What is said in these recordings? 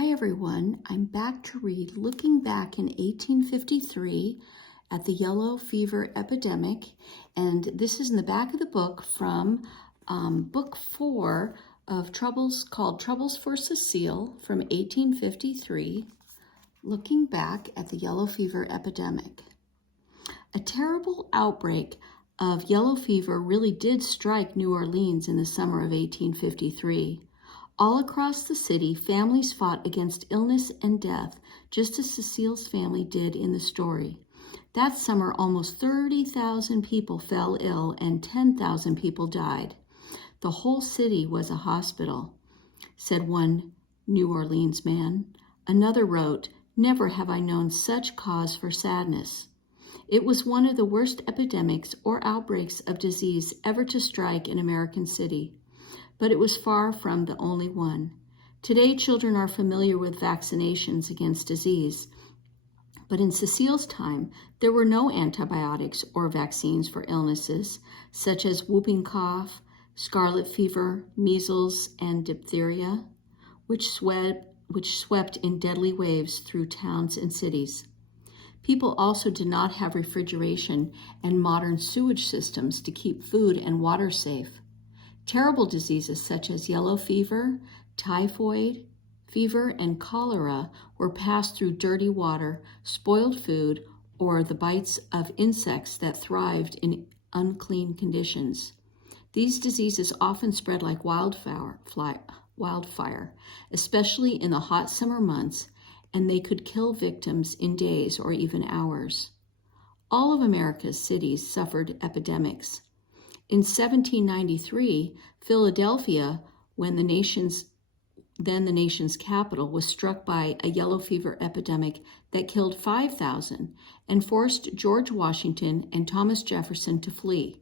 Hi everyone, I'm back to read Looking Back in 1853 at the Yellow Fever Epidemic, and this is in the back of the book from book 4 of Troubles called Troubles for Cecile from 1853, Looking Back at the Yellow Fever Epidemic. A terrible outbreak of yellow fever really did strike New Orleans in the summer of 1853. All across the city, families fought against illness and death, just as Cecile's family did in the story. That summer, almost 30,000 people fell ill and 10,000 people died. The whole city was a hospital, said one New Orleans man. Another wrote, "Never have I known such cause for sadness." It was one of the worst epidemics or outbreaks of disease ever to strike an American city. But it was far from the only one. Today, children are familiar with vaccinations against disease. But in Cecile's time, there were no antibiotics or vaccines for illnesses such as whooping cough, scarlet fever, measles, and diphtheria, which swept in deadly waves through towns and cities. People also did not have refrigeration and modern sewage systems to keep food and water safe. Terrible diseases such as yellow fever, typhoid fever, and cholera were passed through dirty water, spoiled food, or the bites of insects that thrived in unclean conditions. These diseases often spread like wildfire, especially in the hot summer months, and they could kill victims in days or even hours. All of America's cities suffered epidemics. In 1793, Philadelphia, then the nation's capital, was struck by a yellow fever epidemic that killed 5,000 and forced George Washington and Thomas Jefferson to flee.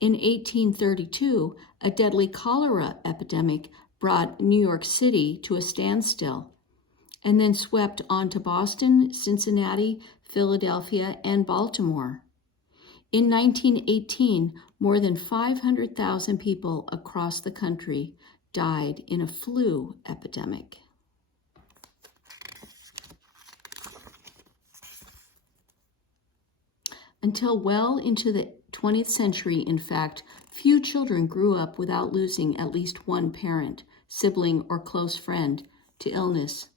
In 1832, a deadly cholera epidemic brought New York City to a standstill, and then swept on to Boston, Cincinnati, Philadelphia, and Baltimore. In 1918, more than 500,000 people across the country died in a flu epidemic. Until well into the 20th century, in fact, few children grew up without losing at least one parent, sibling, or close friend to illness.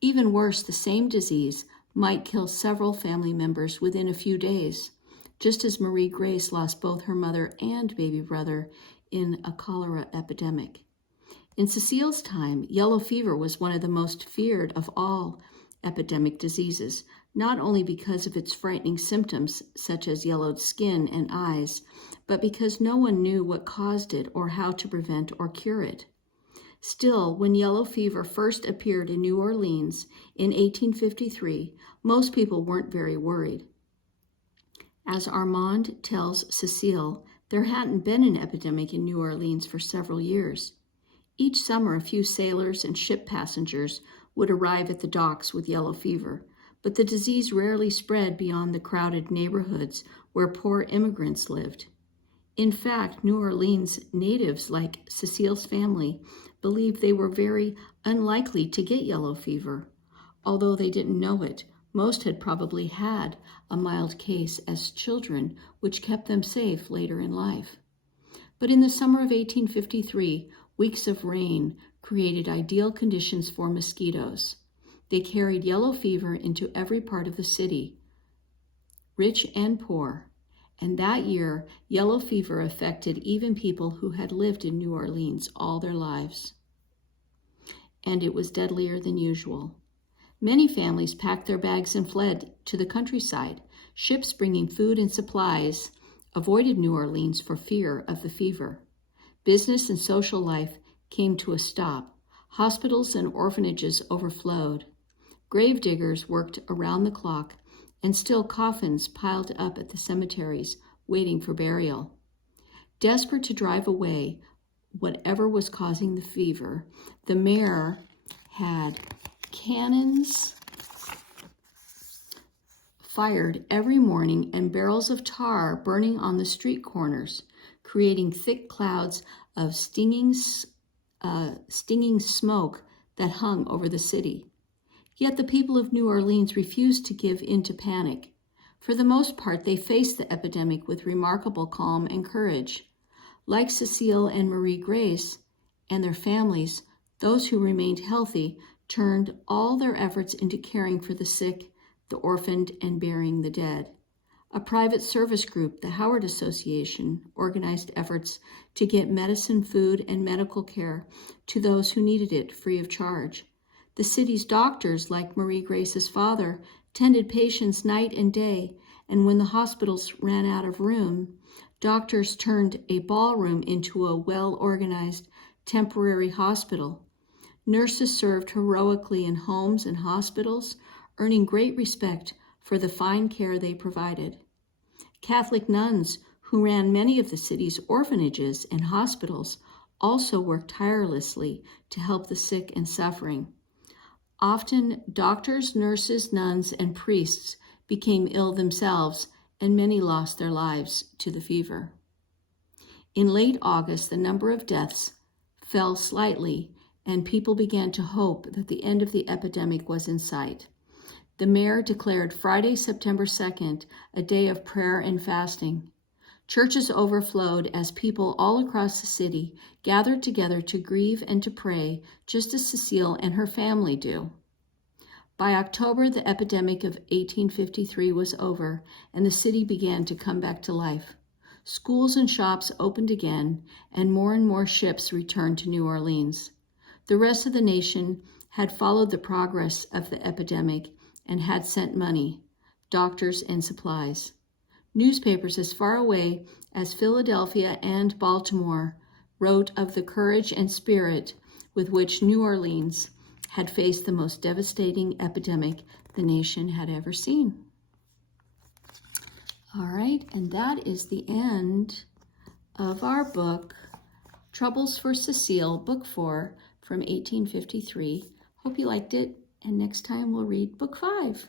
Even worse, the same disease might kill several family members within a few days, just as Marie Grace lost both her mother and baby brother in a cholera epidemic. In Cecile's time, yellow fever was one of the most feared of all epidemic diseases, not only because of its frightening symptoms, such as yellowed skin and eyes, but because no one knew what caused it or how to prevent or cure it. Still, when yellow fever first appeared in New Orleans in 1853, most people weren't very worried. As Armand tells Cecile, there hadn't been an epidemic in New Orleans for several years. Each summer, a few sailors and ship passengers would arrive at the docks with yellow fever, but the disease rarely spread beyond the crowded neighborhoods where poor immigrants lived. In fact, New Orleans natives like Cecile's family believed they were very unlikely to get yellow fever. Although they didn't know it, most had probably had a mild case as children, which kept them safe later in life. But in the summer of 1853, weeks of rain created ideal conditions for mosquitoes. They carried yellow fever into every part of the city, rich and poor. And that year, yellow fever affected even people who had lived in New Orleans all their lives. And it was deadlier than usual. Many families packed their bags and fled to the countryside. Ships bringing food and supplies avoided New Orleans for fear of the fever. Business and social life came to a stop. Hospitals and orphanages overflowed. Gravediggers worked around the clock, and still coffins piled up at the cemeteries, waiting for burial. Desperate to drive away whatever was causing the fever, the mayor had cannons fired every morning and barrels of tar burning on the street corners, creating thick clouds of stinging smoke that hung over the city. Yet the people of New Orleans refused to give in to panic. For the most part, they faced the epidemic with remarkable calm and courage. Like Cecile and Marie Grace and their families, those who remained healthy turned all their efforts into caring for the sick, the orphaned, and burying the dead. A private service group, the Howard Association, organized efforts to get medicine, food, and medical care to those who needed it free of charge. The city's doctors, like Marie Grace's father, tended patients night and day, and when the hospitals ran out of room, doctors turned a ballroom into a well-organized temporary hospital. Nurses served heroically in homes and hospitals, earning great respect for the fine care they provided. Catholic nuns, who ran many of the city's orphanages and hospitals, also worked tirelessly to help the sick and suffering. Often, doctors, nurses, nuns, and priests became ill themselves, and many lost their lives to the fever. In late August, the number of deaths fell slightly, and people began to hope that the end of the epidemic was in sight. The mayor declared Friday, September 2nd, a day of prayer and fasting. Churches overflowed as people all across the city gathered together to grieve and to pray, just as Cecile and her family do. By October, the epidemic of 1853 was over, and the city began to come back to life. Schools and shops opened again, and more ships returned to New Orleans. The rest of the nation had followed the progress of the epidemic and had sent money, doctors, and supplies. Newspapers as far away as Philadelphia and Baltimore wrote of the courage and spirit with which New Orleans had faced the most devastating epidemic the nation had ever seen. All right, and that is the end of our book, Troubles for Cecile, Book 4 from 1853. Hope you liked it, and next time we'll read Book 5.